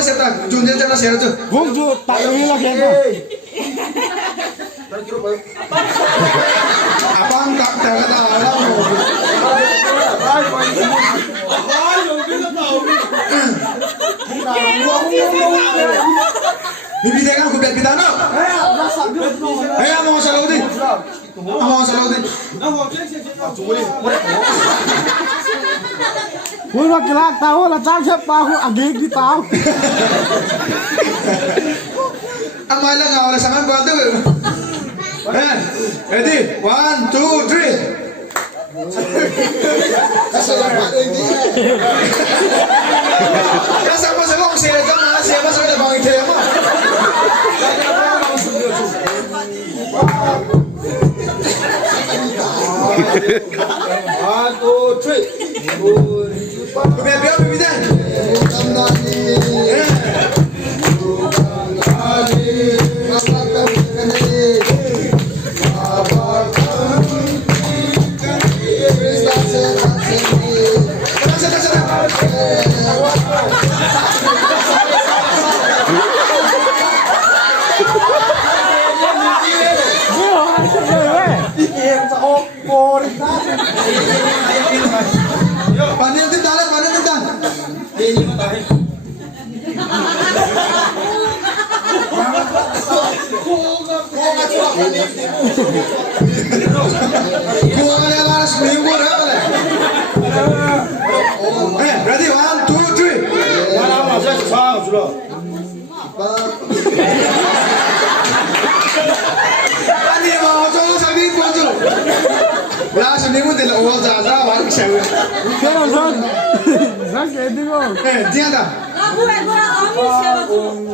sa seta, junjun jana share jo. Bung jo tayo la kena. Apang tak tak ada. Bibi देखा खूब बैठ बिता ना है हम मौसा लोग दे हम मौसा लोग दे Puro kelak tahu lah cang siapa aku agak di tahu. Amala nga wala sangan ba tu ready 1 2 3 kasama sa kong sila ka mga siya ba sa mga bangin kaya mo One, two, three. Bibiya, bibiya. Panin tentang, panin tentang. Ini mah tahu. Gua nggak laras minggu berapa? Ready 1 2 3. Mana masa susah sudah. Panin mau coba sabi kuat. Last minggu tidak awal jaga baru saya. Kena zon. Zon kedi ko. Dia dah. Aku ekor kami siapa tu?